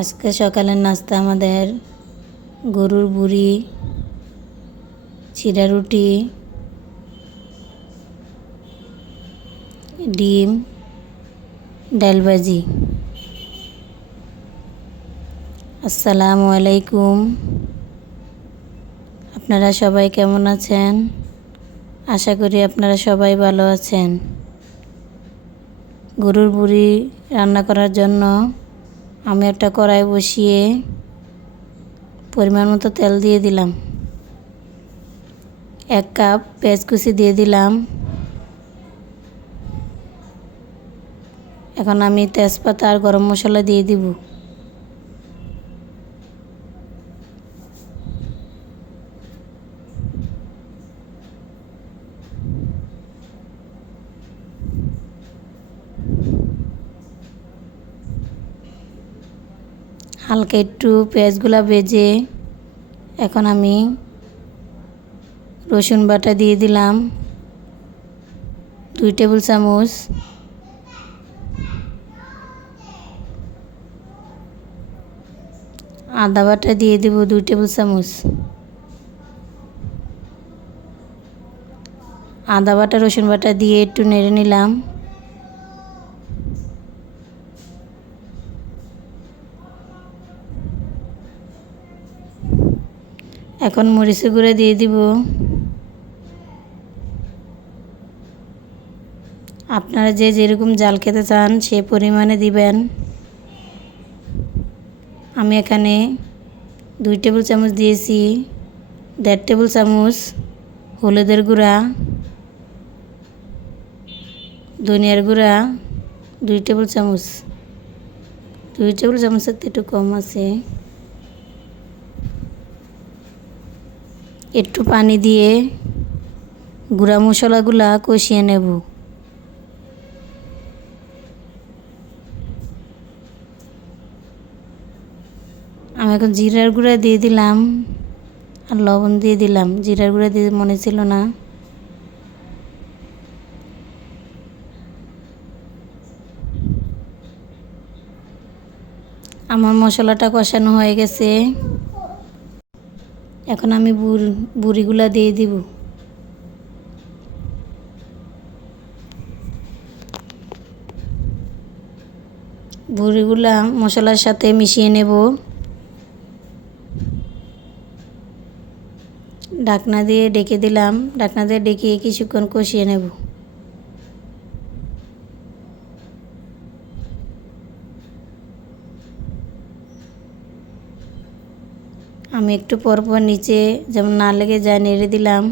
আজকে সকালের নাস্তা আমাদের গরুর বুড়ি, চিড়া রুটি, ডিম, ডাল ভাজি। আসসালামু আলাইকুম। আপনারা সবাই কেমন আছেন? আশা করি আপনারা সবাই ভালো আছেন। গরুর বুড়ি রান্না করার জন্য আমি একটা কড়াই বসিয়ে পরিমাণ মতো তেল দিয়ে দিলাম। 1 কাপ পেঁয়াজ কুচি দিয়ে দিলাম। এখন আমি তেজপাতা আর গরম মশলা দিয়ে দিব। হালকা একটু পেঁয়াজগুলা ভেজে এখন আমি রসুন বাটা দিয়ে দিলাম 2 টেবিল চামচ। আদা বাটা দিয়ে দেব 2 টেবিল চামচ। আদা বাটা রসুন বাটা দিয়ে একটু নেড়ে নিলাম। এখন মরিচের গুঁড়া দিয়ে দিব। আপনারা যে যেরকম ঝাল খেতে চান সে পরিমাণে দিবেন। আমি এখানে 2 টেবিল চামচ দিয়েছি। 1.5 টেবিল চামচ হলুদের গুঁড়া, ধনিয়ার গুঁড়া 2 টেবিল চামচ। 2 টেবিল চামচের একটু কম আছে। একটু পানি দিয়ে গুঁড়া মশলাগুলা কষিয়ে নেব। আমি এখন জিরার গুঁড়া দিয়ে দিলাম আর লবণ দিয়ে দিলাম। জিরার গুঁড়া দিয়ে মনে ছিল না। আমার মশলাটা কষানো হয়ে গেছে। এখন আমি বুড়িগুলা দিয়ে দিব। বুড়িগুলা মশলার সাথে মিশিয়ে নেব। ঢাকনা দিয়ে ডেকে দিলাম। ঢাকনা দিয়ে ডেকে কিছুক্ষণ কষিয়ে নেব। আমি একটু পরপর নিচে যেমন না লেগে যায় নেড়ে দিলাম।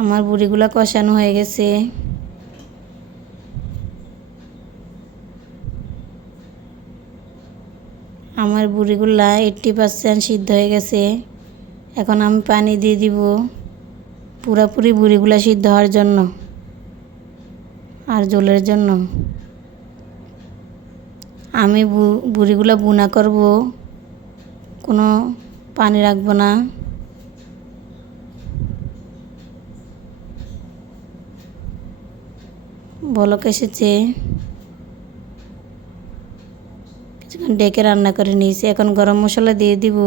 আমার বুড়িগুলা কষানো হয়ে গেছে। আমার বুড়িগুলা 80% সিদ্ধ হয়ে গেছে। এখন আমি পানি দিয়ে দিব পুরোপুরি বুড়িগুলা সিদ্ধ হওয়ার জন্য আর ঝোলের জন্য। আমি বুড়িগুলা বুনা করব, কোনো পানি রাখবো না। বলক এসেছে, কিছুক্ষণ ডেকে রান্না করে নিয়েছি। এখন গরম মশলা দিয়ে দিব।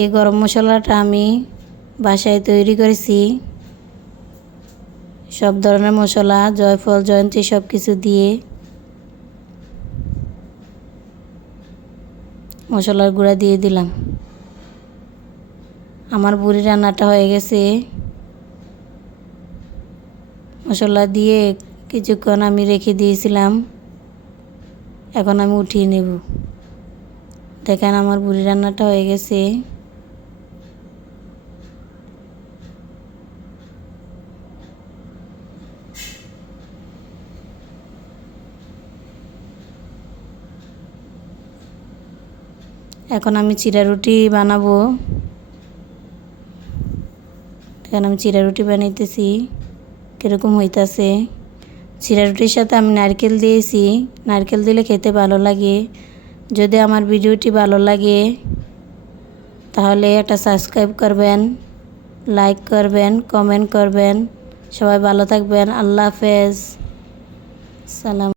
এই গরম মশলাটা আমি বাসায় তৈরি করেছি। সব ধরনের মশলা, জয়ফল, জয়ন্তী সব কিছু দিয়ে মশলার গুঁড়া দিয়ে দিলাম। আমার বুড়ি রান্নাটা হয়ে গেছে। মশলা দিয়ে কিছুক্ষণ আমি রেখে দিয়েছিলাম। এখন আমি উঠিয়ে নেব। দেখেন আমার বুড়ি রান্নাটা হয়ে গেছে। এখন আমি চিড়া রুটি বানাবো। এখন আমি চিড়া রুটি বানাইতেছি। কীরকম হইতাছে। চিড়া রুটির সাথে আমি নারকেল দিয়েছি। নারকেল দিলে খেতে ভালো লাগে। যদি আমার ভিডিওটি ভালো লাগে তাহলে একটা সাবস্ক্রাইব করবেন, লাইক করবেন, কমেন্ট করবেন, সবাই ভালো থাকবেন। আল্লাহ হাফেজ। সালাম।